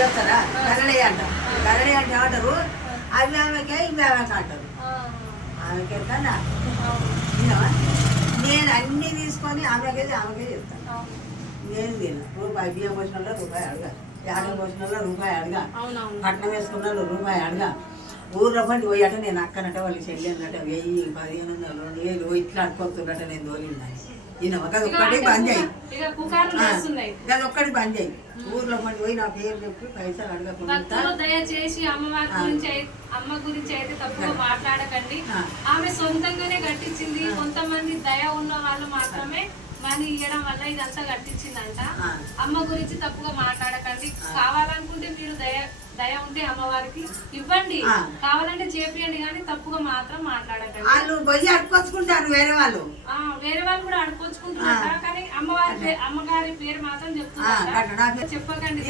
చేస్తారా గరడే అంటారు. గరడే అంటే ఏమంటారు? అవి ఆమెకే ఇవి ఆమెకి అంటారు ఆమెకే విన్నావా? నేను అన్ని తీసుకొని ఆమెకే ఆమెకే చెప్తాను. నేను తిన రూపాయి బియ్యం పోసిన రూపాయి అడగా. యాభై పోసిన రూపాయి అడగా. పట్నం వేసుకున్న రూపాయి అడగా. ఊర్లో పండి పోయాట నేను అక్కనట వాళ్ళు చెల్లి అన్నట వెయ్యి పదిహేను వందలు రెండు వేలు ఇట్లా అనుకోతుండట నేను దోలిందని ఈయన ఒక ఇక ఒక్కటి అంటే బంద్ అయ్యి. దాని ఒక్కటి బంద్ అయ్యి. ఊర్లో పండి పోయి నా పేరు చెప్పి పైసలు అడగకుండా దయచేసి అమ్మవారి గురించి అమ్మ గురించి అయితే తప్పుగా మాట్లాడకండి. ఆమె సొంతంగానే కట్టించింది. కొంతమంది దయ ఉన్న వాళ్ళు మాత్రమే మనీ ఇవ్వడం వల్ల ఇదంతా కట్టించిందంట. అమ్మ గురించి తప్పుగా మాట్లాడకండి. కావాలనుకుంటే మీరు దయ దయ ఉంటే అమ్మవారికి ఇవ్వండి. కావాలంటే చేపియండి కానీ తప్పుగా మాత్రం మాట్లాడకండి. వాళ్ళు అట్టుకొచ్చుకుంటారు వేరే వాళ్ళు. వేరే వాళ్ళు కూడా అడుకోచుకుంటున్నారట కానీ అమ్మవారి అమ్మగారి పేరు మాత్రం చెప్తున్నారు. చెప్పకండి.